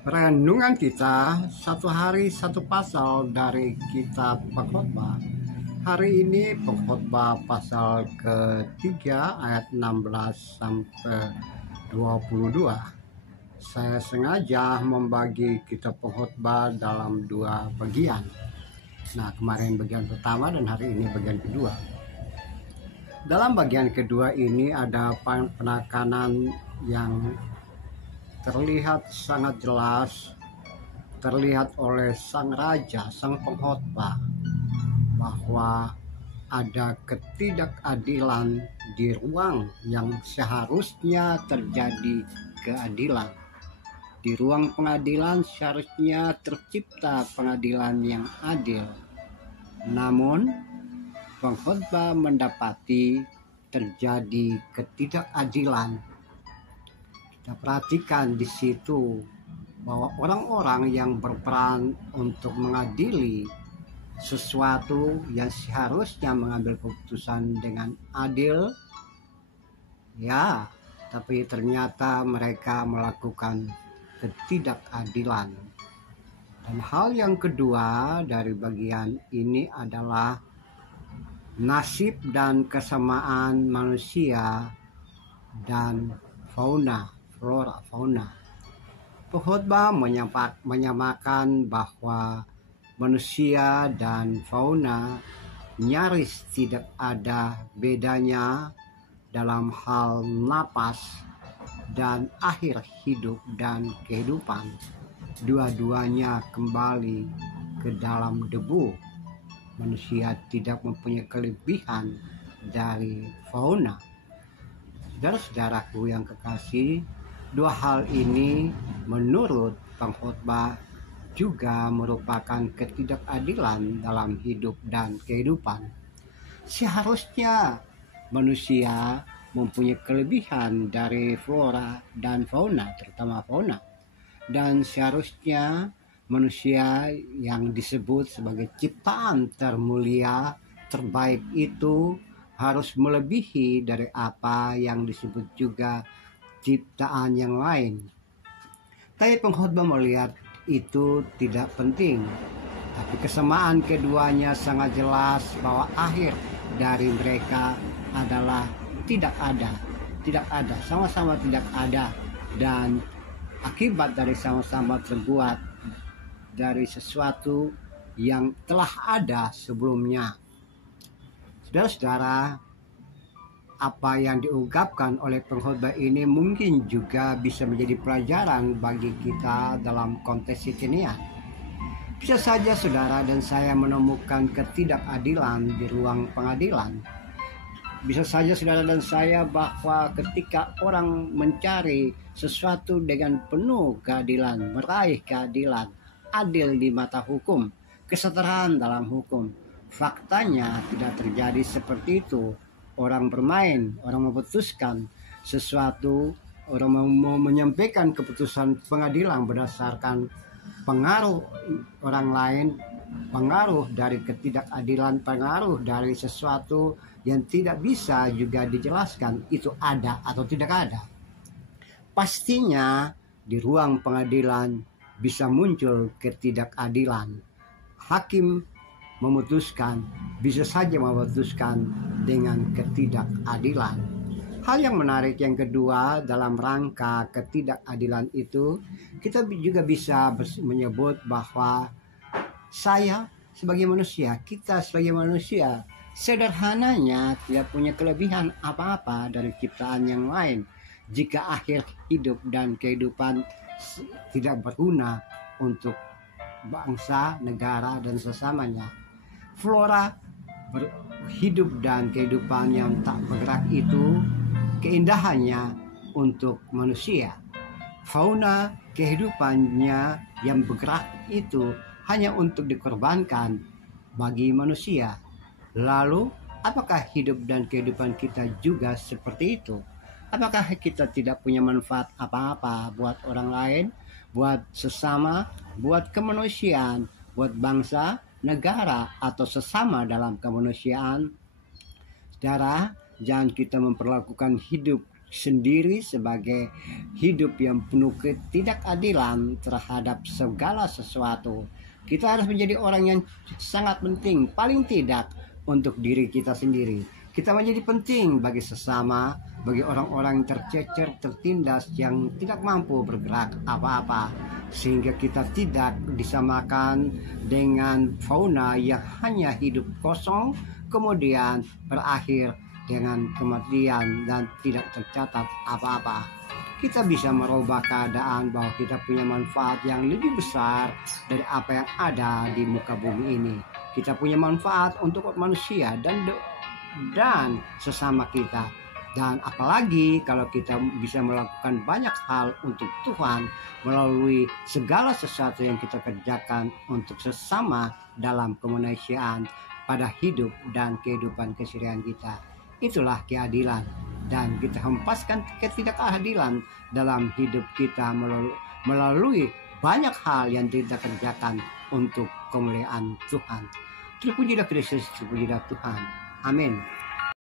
Renungan kita satu hari satu pasal dari kitab Pengkhotbah. Hari ini Pengkhotbah pasal ketiga ayat 16 sampai 22. Saya sengaja membagi kitab Pengkhotbah dalam dua bagian. Nah, kemarin bagian pertama dan hari ini bagian kedua. Dalam bagian kedua ini ada penekanan yang terlihat sangat jelas, terlihat oleh sang raja, sang pengkhotbah, bahwa ada ketidakadilan di ruang yang seharusnya terjadi keadilan. Di ruang pengadilan seharusnya tercipta pengadilan yang adil. Namun, pengkhotbah mendapati terjadi ketidakadilan. Kita perhatikan di situ bahwa orang-orang yang berperan untuk mengadili sesuatu yang seharusnya mengambil keputusan dengan adil, ya, tapi ternyata mereka melakukan ketidakadilan. Dan hal yang kedua dari bagian ini adalah nasib dan kesamaan manusia dan flora. Pengkhotbah menyamakan bahwa manusia dan fauna nyaris tidak ada bedanya dalam hal napas dan akhir hidup dan kehidupan. Dua-duanya kembali ke dalam debu. Manusia tidak mempunyai kelebihan dari fauna. Saudara-saudaraku yang kekasih, dua hal ini menurut pengkhotbah juga merupakan ketidakadilan dalam hidup dan kehidupan. Seharusnya manusia mempunyai kelebihan dari flora dan fauna, terutama fauna. Dan seharusnya manusia yang disebut sebagai ciptaan termulia, terbaik itu harus melebihi dari apa yang disebut juga ciptaan yang lain. Tapi pengkhotbah melihat itu tidak penting. Tapi kesamaan keduanya sangat jelas bahwa akhir dari mereka adalah tidak ada, sama-sama tidak ada, dan akibat dari sama-sama terbuat dari sesuatu yang telah ada sebelumnya. Saudara-saudara, apa yang diungkapkan oleh pengkhotbah ini mungkin juga bisa menjadi pelajaran bagi kita dalam konteks kekinian. Bisa saja saudara dan saya menemukan ketidakadilan di ruang pengadilan. Bisa saja saudara dan saya bahwa ketika orang mencari sesuatu dengan penuh keadilan, meraih keadilan, adil di mata hukum, kesetaraan dalam hukum, faktanya tidak terjadi seperti itu. Orang bermain, orang memutuskan sesuatu, orang mau menyampaikan keputusan pengadilan berdasarkan pengaruh orang lain, pengaruh dari ketidakadilan, pengaruh dari sesuatu yang tidak bisa juga dijelaskan itu ada atau tidak ada. Pastinya di ruang pengadilan bisa muncul ketidakadilan. Hakim memutuskan, bisa saja memutuskan dengan ketidakadilan. Hal yang menarik yang kedua dalam rangka ketidakadilan itu, kita juga bisa menyebut bahwa saya sebagai manusia, kita sebagai manusia, sederhananya tidak punya kelebihan apa-apa dari ciptaan yang lain. Jika akhir hidup dan kehidupan tidak berguna untuk bangsa, negara, dan sesamanya. Flora hidup dan kehidupan yang tak bergerak itu keindahannya untuk manusia. Fauna kehidupannya yang bergerak itu hanya untuk dikorbankan bagi manusia. Lalu, apakah hidup dan kehidupan kita juga seperti itu? Apakah kita tidak punya manfaat apa-apa buat orang lain, buat sesama, buat kemanusiaan, buat bangsa, negara, atau sesama dalam kemanusiaan? Saudara, jangan kita memperlakukan hidup sendiri sebagai hidup yang penuh ketidakadilan terhadap segala sesuatu. Kita harus menjadi orang yang sangat penting, paling tidak untuk diri kita sendiri. Kita menjadi penting bagi sesama, bagi orang-orang yang tercecer, tertindas, yang tidak mampu bergerak apa-apa, sehingga kita tidak disamakan dengan fauna yang hanya hidup kosong, kemudian berakhir dengan kematian dan tidak tercatat apa-apa. Kita bisa merubah keadaan bahwa kita punya manfaat yang lebih besar dari apa yang ada di muka bumi ini. Kita punya manfaat untuk manusia dan sesama kita. Dan apalagi kalau kita bisa melakukan banyak hal untuk Tuhan melalui segala sesuatu yang kita kerjakan untuk sesama dalam kemanusiaan pada hidup dan kehidupan keseharian kita. Itulah keadilan, dan kita hempaskan ketidakadilan dalam hidup kita melalui banyak hal yang kita kerjakan untuk kemuliaan Tuhan. Terpujilah Kristus, terpujilah Tuhan. Amin.